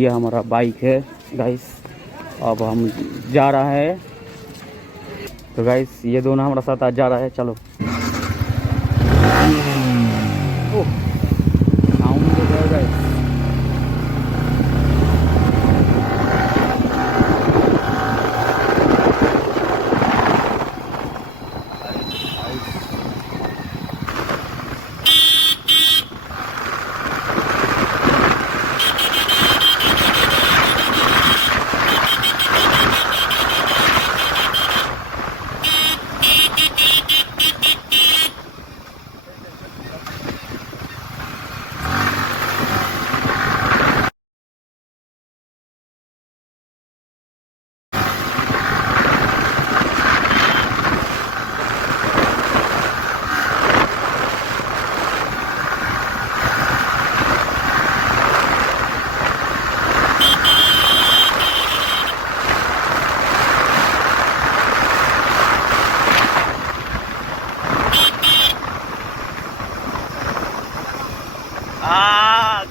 ये हमारा बाइक है गाइस। अब हम जा रहा है, तो गाइस ये दोनों हमारा साथ आज जा रहा है। चलो साउंड तो है गाइस।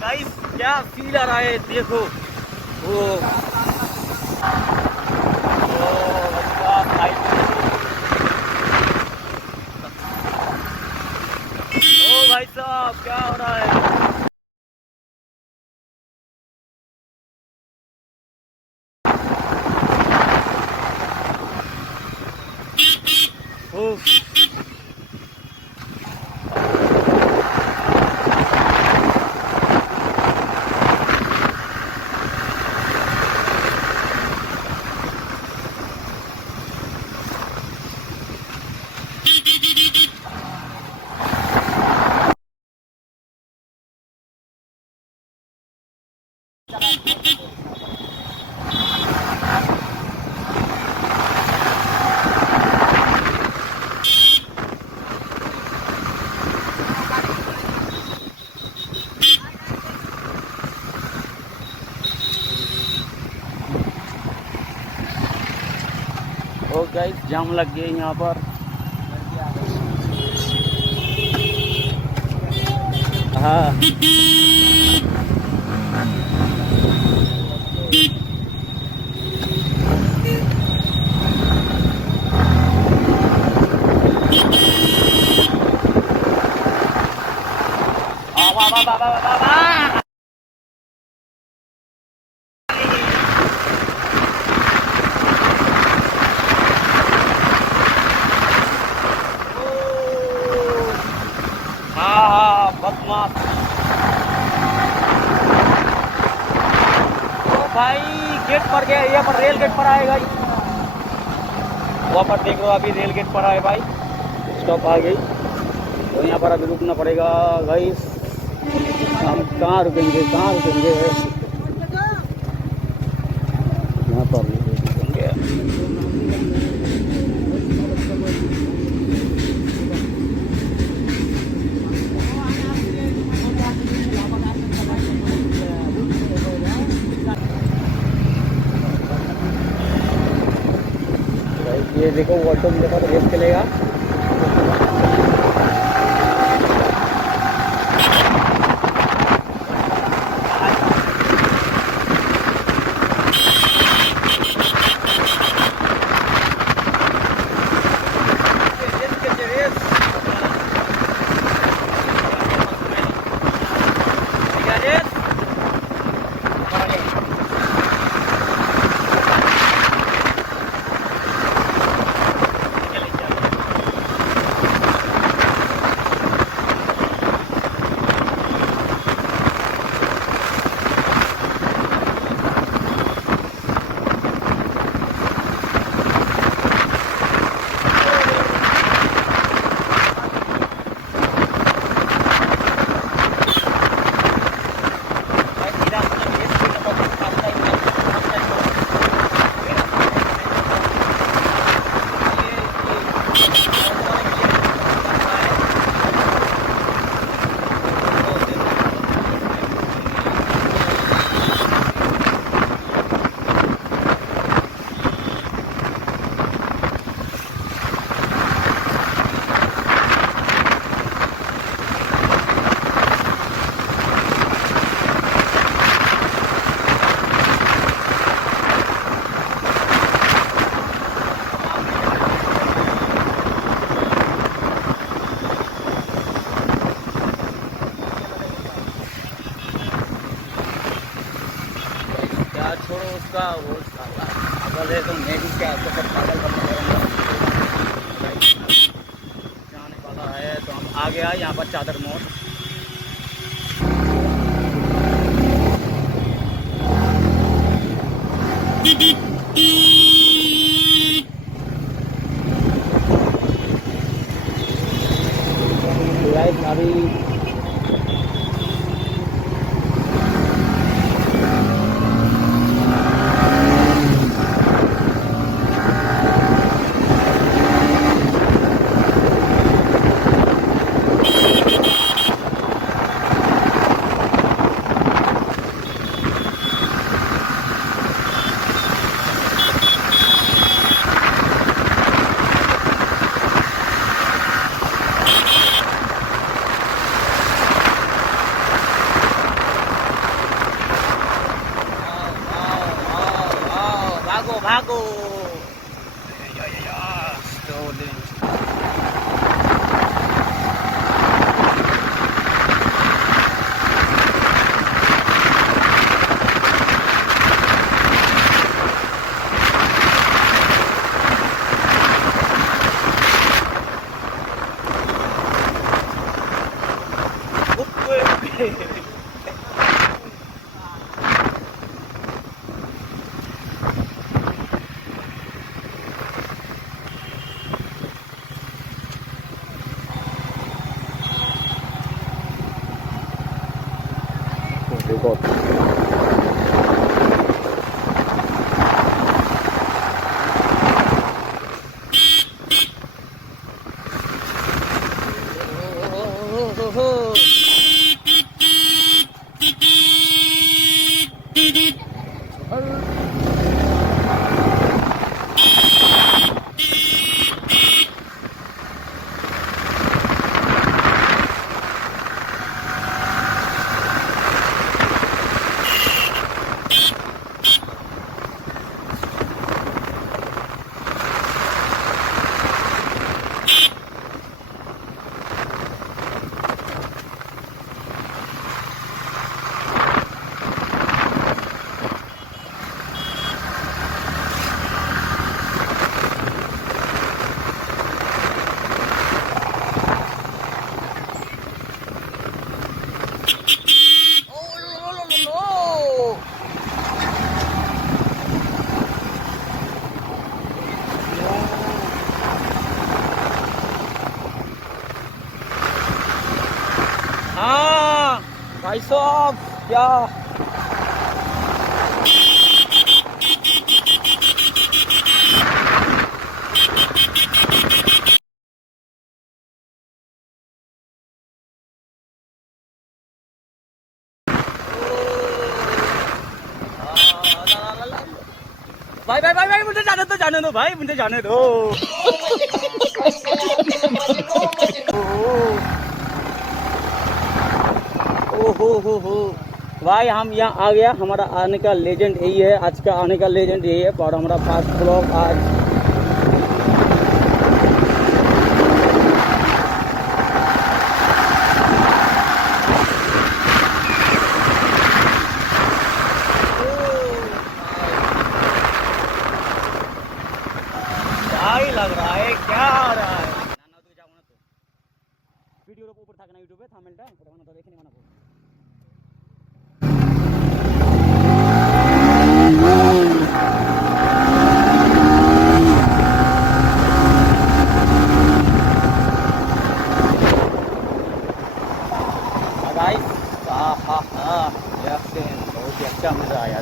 गाइस क्या फील आ रहा है देखो। वो भाई साहब क्या हो रहा है। ओ गाइस जाम लग गए यहाँ पर। हाँ बदमाश भाई गेट पर गया, यहाँ पर रेल गेट पर आएगा। वहाँ पर देख लो अभी रेल गेट पर आए भाई, स्टॉप आ गई। तो यहाँ पर अभी रुकना पड़ेगा गाइस। हम कहाँ रुकेंगे कहाँ रुकेंगे, यहाँ पर रुकेंगे। ये देखो ऑटो मुझे पर रेस चलेगा। होगा वो साला पागल है तो मैं भी क्या तो सब पागल बनना जाने वाला है। तो हम आ गया यहाँ पर चादर मोड़। अभी भागो भागो हाँ भाई साहब क्या भाई भाई भाई भाई मुझे जाने दो भाई मुझे जाने दो। हो भाई हम यहाँ आ गया। हमारा आने का लेजेंड यही है, आज का आने का लेजेंड यही है। और हमारा फास्ट ब्लॉग आज क्या ही लग रहा है, क्या आ रहा है वीडियो ऊपर থাকে না ইউটিউবে থাম্বনেলটা ওটা বানাতে দেখে বানাবো। गाइस बहुत ही अच्छा मजा आया।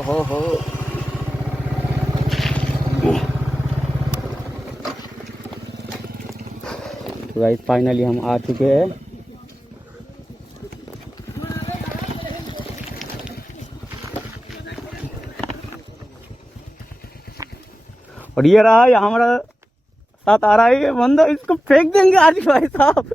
हो गाइस फाइनली हम आ चुके हैं। और ये रहा, ये हमारा साथ आ रहा है ये बंदा, इसको फेंक देंगे आज भाई साहब।